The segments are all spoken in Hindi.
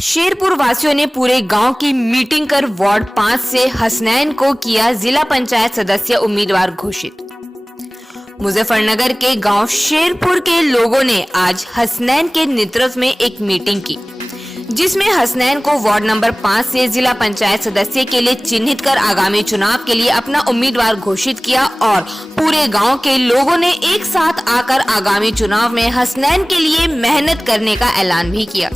शेरपुर वासियों ने पूरे गांव की मीटिंग कर वार्ड 5 से हसनैन को किया जिला पंचायत सदस्य उम्मीदवार घोषित। मुजफ्फरनगर के गांव शेरपुर के लोगों ने आज हसनैन के नेतृत्व में एक मीटिंग की, जिसमें हसनैन को वार्ड नंबर 5 से जिला पंचायत सदस्य के लिए चिन्हित कर आगामी चुनाव के लिए अपना उम्मीदवार घोषित किया और पूरे गांव के लोगों ने एक साथ आकर आगामी चुनाव में हसनैन के लिए मेहनत करने का ऐलान भी किया।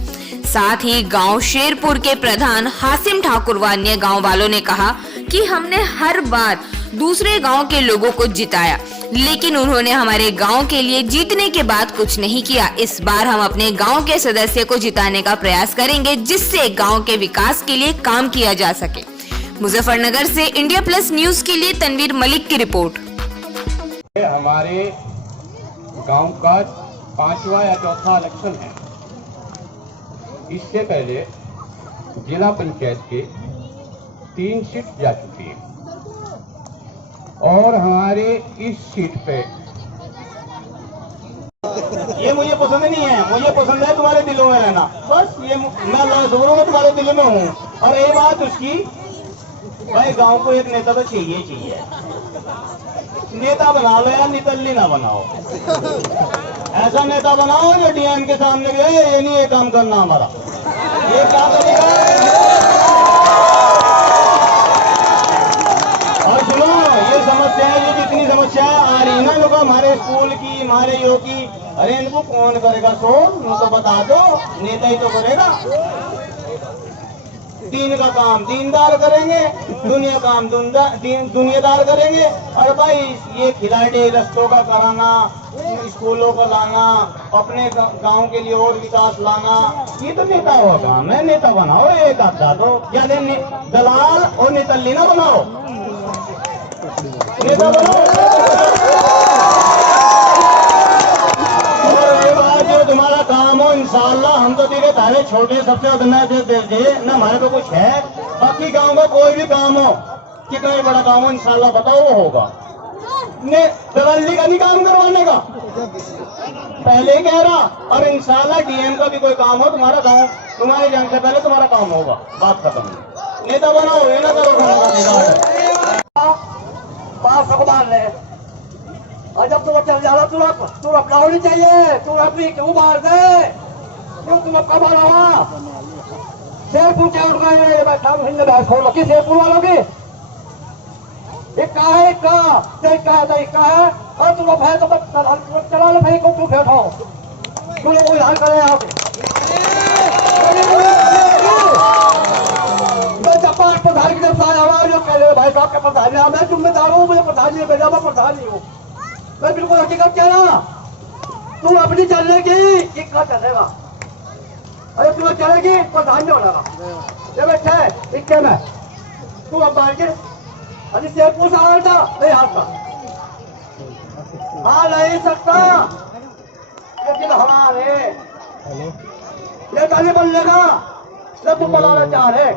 साथ ही गांव शेरपुर के प्रधान हासिम ठाकुर व अन्य गाँव वालों ने कहा कि हमने हर बार दूसरे गांव के लोगों को जिताया, लेकिन उन्होंने हमारे गांव के लिए जीतने के बाद कुछ नहीं किया। इस बार हम अपने गांव के सदस्य को जिताने का प्रयास करेंगे, जिससे गांव के विकास के लिए काम किया जा सके। मुजफ्फरनगर से इंडिया प्लस न्यूज के लिए तनवीर मलिक की रिपोर्ट। हमारे गांव का 5वां या चौथा इलेक्शन है। इससे पहले जिला पंचायत के 3 सीट जा चुकी है और हमारे इस सीट पे ये मुझे पसंद नहीं है। मुझे पसंद है तुम्हारे दिलों में रहना, बस ये मैं लफ्जों में तुम्हारे दिल में हूँ। और ये बात उसकी, भाई गांव को एक नेता तो चाहिए। नेता बना लो या नितल्ली ना बनाओ, ऐसा नेता बनाओ जो डीएम के सामने गए ये नहीं ये काम करना हमारा, ये क्या करेगा। और सुनो, ये समस्याएं, ये जितनी समस्याएं आ रही ना लोग हमारे स्कूल की, हमारे यो की, अरे इनको कौन करेगा? तो बता दो, नेता ही तो करेगा। दीन का काम दीनदार करेंगे, दुनिया काम दुनियादार करेंगे। और भाई ये खिलाड़ी रस्तों का कराना, स्कूलों का लाना, अपने गांव के लिए और विकास लाना, ये तो नेता हुआ काम है। नेता बनाओ एक आधा तो, क्या दलाल और नितल्ली ना बनाओ, नेता बनाओ। जो तुम्हारा काम हो इंशाअल्लाह, हम तो तेरे तारे छोटे सबसे उतना दे न हमारे को कुछ है। बाकी गांव का कोई भी काम हो, कितना बड़ा काम हो इंशाअल्लाह बताओ वो होगा। दलाली का नहीं काम करवाने का, पहले ही कह रहा। और इंशाअल्लाह डीएम का भी कोई काम हो तुम्हारा गांव, तुम्हारे जान से पहले तुम्हारा काम होगा। बात खत्म। नेता बनाओ, ये ना करो पास भगवान ने। और जब तुम चल जा रहा तू अपना होनी चाहिए, तू अपनी क्यों मार दे, क्यों तुम अपना मारा हुआ। शेरपुर क्या उठ गए बैठा हिंद बहस खोल की शेरपुर वालों की, एक कहा है और तुम है तो चला लो भाई को, तू बैठो तुम लोग हाल करे आओ। मैं जब प्रधान की तरफ से आया जो कह रहे भाई साहब के प्रधान, मैं जिम्मेदार हूँ, मुझे प्रधान जी भेजा, मैं प्रधान नहीं हूँ। मैं बिल्कुल हकीकत कह रहा, तू अपनी चलने की कहा चलेगा। अरे तुम्हें चलेगी प्रधान नहीं होना, ये बैठा है इक्के में, तू अब बाहर के अभी शेरपुर से हारता नहीं हारता, हाँ नहीं सकता। लेकिन हमारे ये गाली बन लेगा जब तू बनाना चाह रहे।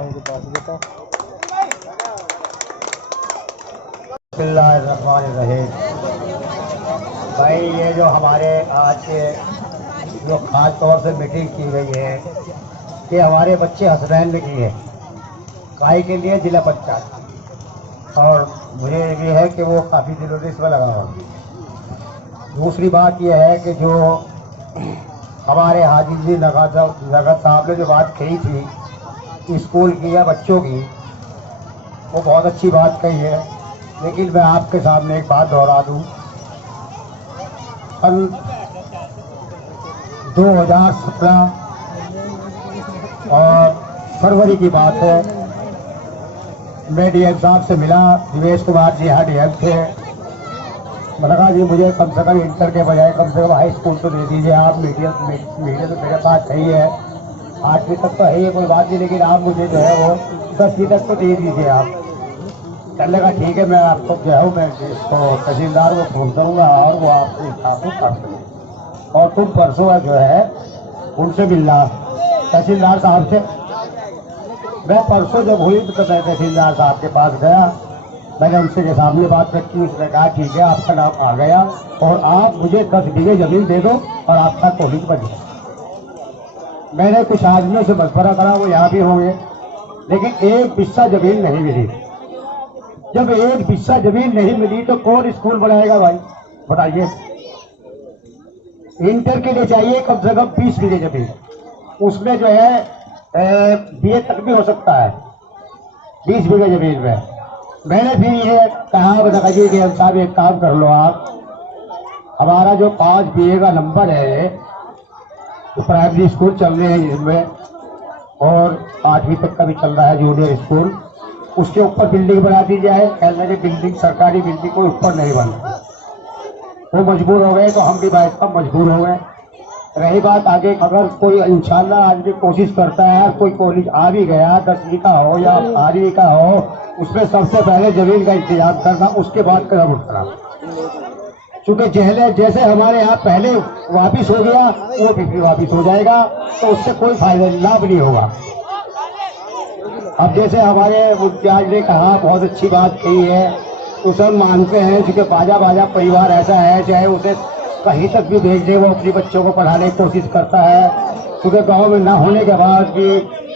भाई ये जो हमारे आज जो खास तौर से मीटिंग की गई है, कि हमारे बच्चे हसनैन में की है काई के लिए जिला पंचायत, और मुझे ये है कि वो काफ़ी दिनों से इसमें लगा हुआ। दूसरी बात यह है कि जो हमारे हाजी जी नगद साहब ने जो बात कही थी स्कूल की या बच्चों की, वो बहुत अच्छी बात कही है। लेकिन मैं आपके सामने एक बात दोहरा दूँ, सन 2017 और फरवरी की बात है, मैं डीएम साहब से मिला, दिवेश कुमार जी यहाँ डीएम थे। मैंने कहा जी मुझे कम से कम इंटर के बजाय कम से कम हाई स्कूल तो दे दीजिए आप, मीडियम तो मेरे पास सही है, 8वीं तक तो है ये कोई बात नहीं, लेकिन आप मुझे जो है वो 10वीं तक तो दे दीजिए आप। चलने का ठीक है, मैं आपको जो है मैं इसको तहसीलदार को फोन करूँगा और वो आपको हिसाब को कर देंगे। और तुम परसों जो है उनसे मिलना तहसीलदार साहब से। मैं परसों जब हुई तो मैं तहसीलदार साहब के पास गया, मैंने उनसे के सामने बात रखी। उसने कहा ठीक है आपका नाम आ गया और आप मुझे 10 बीघे जमीन दे दो और आपका कॉलेज बन जाए। मैंने कुछ आदमियों से मशवरा करा, वो यहाँ भी होंगे, लेकिन एक बिस्सा जमीन नहीं मिली। जब एक बिस्सा जमीन नहीं मिली तो कौन स्कूल बनाएगा भाई, बताइए। इंटर के लिए चाहिए कम से कम 20 बीघे जमीन, उसमें जो है बीए तक भी हो सकता है 20 बीघे जमीन में। मैंने फिर ये कहा बता जी कि साहब एक काम कर लो आप, हमारा जो 5 बीए का नंबर है तो प्राइमरी स्कूल चल रहे हैं जिसमें, और 8वीं तक का भी चल रहा है जूनियर स्कूल, उसके ऊपर बिल्डिंग बना दी जाए। कहने की बिल्डिंग, सरकारी बिल्डिंग को ऊपर नहीं बन, वो मजबूर हो गए तो हम भी भाई साहब मजबूर हो गए। रही बात आगे, अगर कोई इंशाल्लाह आज भी कोशिश करता है, कोई कॉलेज आ भी गया 10वीं का हो या 12वीं का हो, उसमें सबसे पहले जमीन का इंतजाम करना, उसके बाद कदम उठाना। क्योंकि जैसे हमारे यहाँ पहले वापिस हो गया वो भी वापिस हो जाएगा, तो उससे कोई फायदा लाभ नहीं होगा। अब जैसे हमारे मुख्ताज ने कहा, बहुत अच्छी बात कही है, तो सब मानते हैं क्योंकि बाजा परिवार ऐसा है, चाहे उसे कहीं तक भी भेज दे वो अपने बच्चों को पढ़ाने की कोशिश करता है। क्योंकि गांव में न होने के बाद भी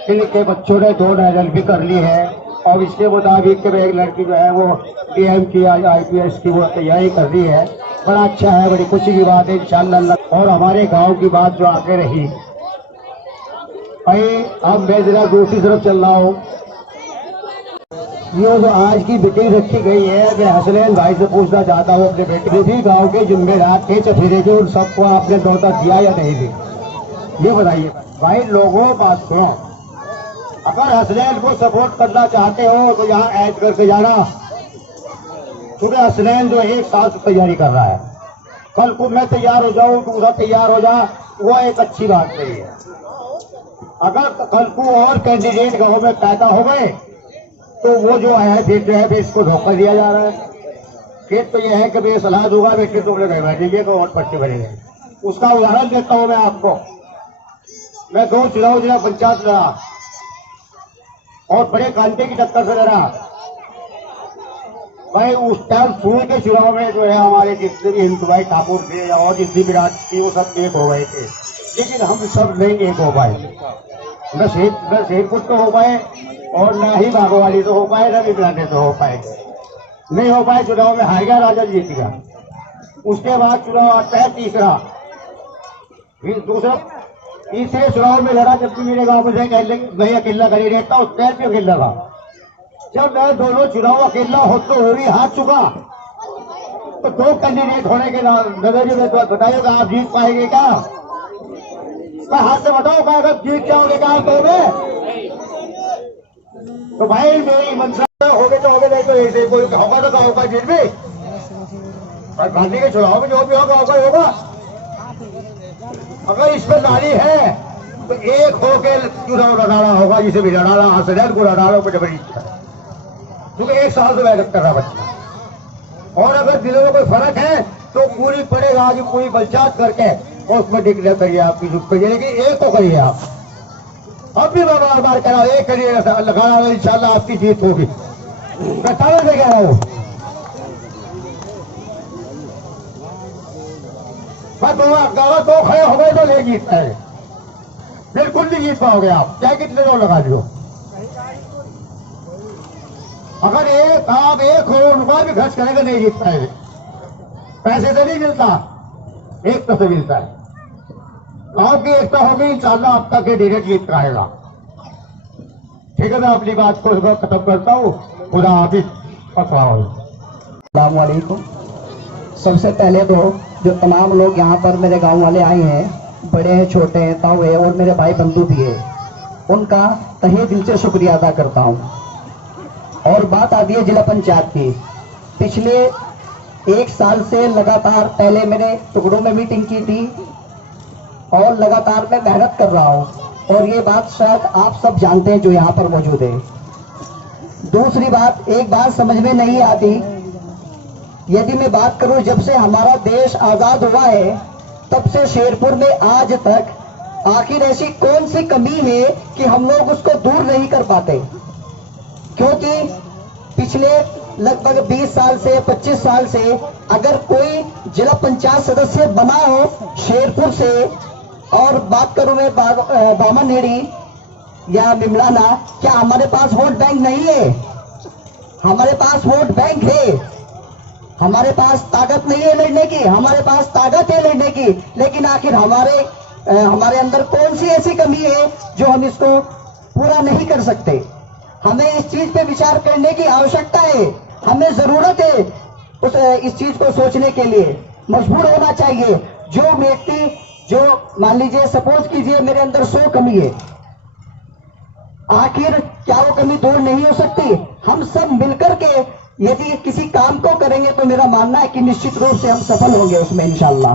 इनके बच्चों ने 2 रिजल्ट भी कर ली है, और इसके मुताबिक एक लड़की जो है वो DM की IPS की वो तैयारी कर रही है। बड़ा अच्छा है, बड़ी खुशी की बात है इंशाअल्लाह। और हमारे गाँव की बात जो आगे रही भाई, अब मैं जरा दूसरी तरफ चल रहा हूँ। ये जो आज की मीटिंग रखी गई है, मैं हसनैन भाई से पूछना चाहता हूँ, अपने बेटे जो भी गांव के जिम्मेदार थे चफेरे के, उन सबको आपने न्योता दिया या नहीं दिया, ये बताइए भाई। लोगों बात सुनो, अगर हसनैन को सपोर्ट करना चाहते हो तो यहाँ ऐड करके जाना, क्योंकि हसनैन जो 1 साल से तैयारी कर रहा है, कल को मैं तैयार हो जाऊँ तो उधर तैयार हो जा, वो एक अच्छी बात नहीं है। अगर कल को और कैंडिडेट गाँव में पैदा हो गए तो वो जो है फिर जो है फिर इसको धोखा दिया जा रहा है। फिर तो यह है कि भाई सलाह दूंगा, बेटे तुम लोग बैठेंगे तो और पट्टे बनेंगे। उसका उदाहरण देता हूं मैं आपको। मैं 2 चुनाव जिला पंचायत लड़ा और बड़े कांटे की टक्कर से लड़ा भाई। उस टाइम शुरू के चुनाव में जो है हमारे जितने भी हिंदू भाई ठाकुर थे और जितनी भी राज थी वो सब एक हो गए थे, लेकिन हम सब नहीं एक हो पाए। न शेरपुर तो हो पाए और ना ही बागोवाली तो हो पाए, ना बिबलाने तो हो पाए, नहीं हो पाए। चुनाव में हार गया, राजा जीत गया। उसके बाद चुनाव आता है तीसरा, फिर दूसरा, तीसरे चुनाव में लड़ा जबकि मेरे गांव में नहीं अकेला खड़ी रहता, उस टाइम पे अकेला था। जब मैं दोनों चुनाव अकेला होते हुए भी हार चुका, तो 2 कैंडिडेट होने के नजरिए में बताइएगा आप जीत पाएंगे क्या? हाथ से बताओ क्या अगर जीत जाओगे क्या आप तो भाई मेरी मंशा हो गए तो हो गए, नहीं तो ऐसे कोई होगा तो होगा जीत भी, और गांधी के चुनाव में जो भी होगा होगा। अगर इस पर लाली है तो एक होके चुनाव लड़ाना होगा, जिसे भी लड़ाना, हसनैन को लड़ाना जबरी, क्योंकि 1 साल से मेहनत कर रहा बच्चा। और अगर दिलों में कोई फर्क है तो पूरी पड़ेगा आज पूरी पंचायत करके और उसमें डिक्लेयर करिए आपकी जुट करिए, लेकिन एक तो करिए आप। अब भी मैं बार करा, एक करिए लगाना, इंशाल्लाह आपकी जीत होगी। मैं ताले से कह रहा हूँ, अगर 2 खड़े हो गए तो नहीं जीत पाए, बिल्कुल नहीं जीत पाओगे आप, चाहे कितने लोग लगा दियो। अगर आप 1 करोड़ रुपया भी खर्च करेंगे नहीं जीत पाएंगे। पैसे से नहीं मिलता, एकता से मिलता है। गांव की एकता होगी इंशाल्लाह अब तक कैंडिडेट जीत पाएगा। ठीक है, मैं अपनी बात को खत्म करता हूँ। खुदा हाफिज। अस्सलाम वालेकुम। सबसे पहले तो जो तमाम लोग यहाँ पर मेरे गांव वाले आए हैं, बड़े हैं, छोटे हैं, ताऊ है और मेरे भाई बंधु भी है, उनका तहे दिल से शुक्रिया अदा करता हूँ। और बात आती है जिला पंचायत की। पिछले 1 साल से लगातार, पहले मैंने टुकड़ों में मीटिंग की थी और लगातार मैं मेहनत कर रहा हूँ, और ये बात शायद आप सब जानते हैं जो यहाँ पर मौजूद है। दूसरी बात, एक बात समझ में नहीं आती, यदि मैं बात करूं जब से हमारा देश आजाद हुआ है तब से शेरपुर में आज तक आखिर ऐसी कौन सी कमी है कि हम लोग उसको दूर नहीं कर पाते। क्योंकि पिछले लगभग 20 साल से 25 साल से अगर कोई जिला पंचायत सदस्य बना हो शेरपुर से, और बात करूं मैं बामनहेड़ी या मिमलाना, क्या हमारे पास वोट बैंक नहीं है? हमारे पास वोट बैंक है। हमारे पास ताकत नहीं है लड़ने की, हमारे पास ताकत है लड़ने की, लेकिन आखिर हमारे अंदर कौन सी ऐसी कमी है जो हम इसको पूरा नहीं कर सकते? हमें इस चीज पे विचार करने की आवश्यकता है, हमें जरूरत है इस चीज को सोचने के लिए। मजबूर होना चाहिए। जो व्यक्ति, जो मान लीजिए सपोज कीजिए मेरे अंदर 100 कमी है, आखिर क्या वो कमी दूर नहीं हो सकती? हम सब मिलकर के यदि किसी काम को करेंगे तो मेरा मानना है कि निश्चित रूप से हम सफल होंगे उसमें इंशाल्लाह।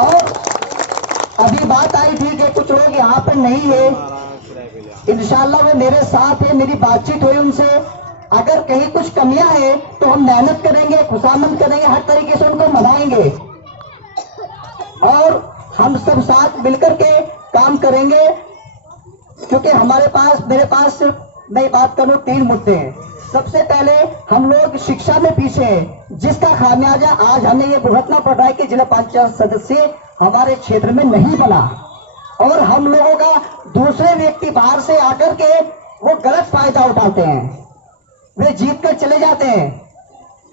और अभी बात आई थी कि कुछ लोग यहाँ पर नहीं है, इंशाल्लाह वो मेरे साथ है, मेरी बातचीत हुई उनसे। अगर कहीं कुछ कमियां हैं तो हम मेहनत करेंगे, खुशामद करेंगे, हर तरीके से उनको मनाएंगे और हम सब साथ मिलकर के काम करेंगे। क्योंकि मेरे पास मैं बात करूं 3 मुद्दे हैं। सबसे पहले हम लोग शिक्षा में पीछे हैं, जिसका खामियाजा आज हमें ये भुगतना पड़ रहा है कि जिला पंचायत सदस्य हमारे क्षेत्र में नहीं बना और हम लोगों का दूसरे व्यक्ति बाहर से आकर के वो गलत फायदा उठाते हैं, वे जीत कर चले जाते हैं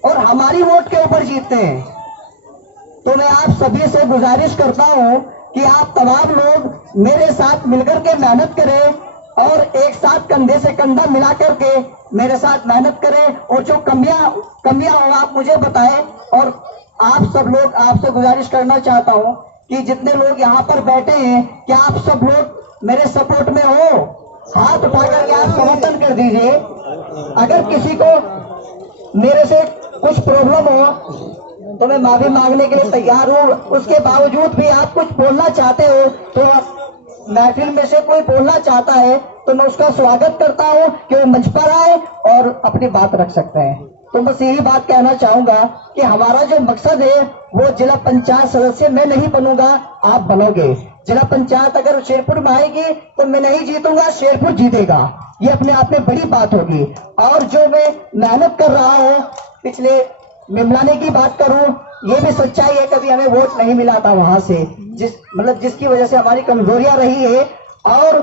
और हमारी वोट के ऊपर जीतते हैं। तो मैं आप सभी से गुजारिश करता हूं कि आप तमाम लोग मेरे साथ मिलकर के मेहनत करें और एक साथ कंधे से कंधा मिला करके मेरे साथ मेहनत करें और जो कमियां हो आप मुझे बताएं। और आप सब लोग, आपसे गुजारिश करना चाहता हूं कि जितने लोग यहाँ पर बैठे हैं, क्या आप सब लोग मेरे सपोर्ट में हो? हाथ उठाकर के आप समर्थन कर दीजिए। अगर किसी को मेरे से कुछ प्रॉब्लम हो तो मैं माफी मांगने के लिए तैयार हूँ। उसके बावजूद भी आप कुछ बोलना चाहते हो तो महफिल में से कोई बोलना चाहता है तो मैं उसका स्वागत करता हूँ कि वो मंच पर आए और अपनी बात रख सकते हैं। तो बस यही बात कहना चाहूंगा कि हमारा जो मकसद है वो जिला पंचायत सदस्य मैं नहीं बनूंगा, आप बनोगे। जिला पंचायत अगर शेरपुर में आएगी तो मैं नहीं जीतूंगा, शेरपुर जीतेगा। ये अपने आप में बड़ी बात होगी। और जो मैं मेहनत कर रहा हूँ, पिछले मिमलाने की बात करूं, ये भी सच्चाई है, कभी हमें वोट नहीं मिला था वहां से, जिसकी वजह से हमारी कमजोरियां रही है। और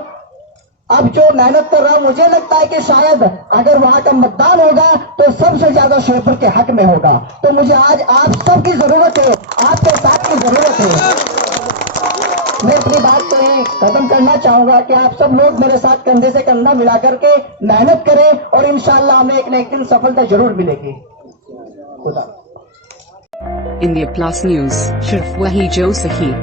अब जो मेहनत कर रहा हूं, मुझे लगता है कि शायद अगर वहां का मतदान होगा तो सबसे ज्यादा शेरपुर के हक में होगा। तो मुझे आज आप सबकी जरूरत है, आपके साथ की जरूरत है। मैं अपनी बात को खत्म करना चाहूंगा कि आप सब लोग मेरे साथ कंधे से कंधा मिला करके मेहनत करें और इंशाल्लाह हमें एक न एक दिन सफलता जरूर मिलेगी। खुदा। इंडिया प्लस न्यूज, सिर्फ वही जो सही।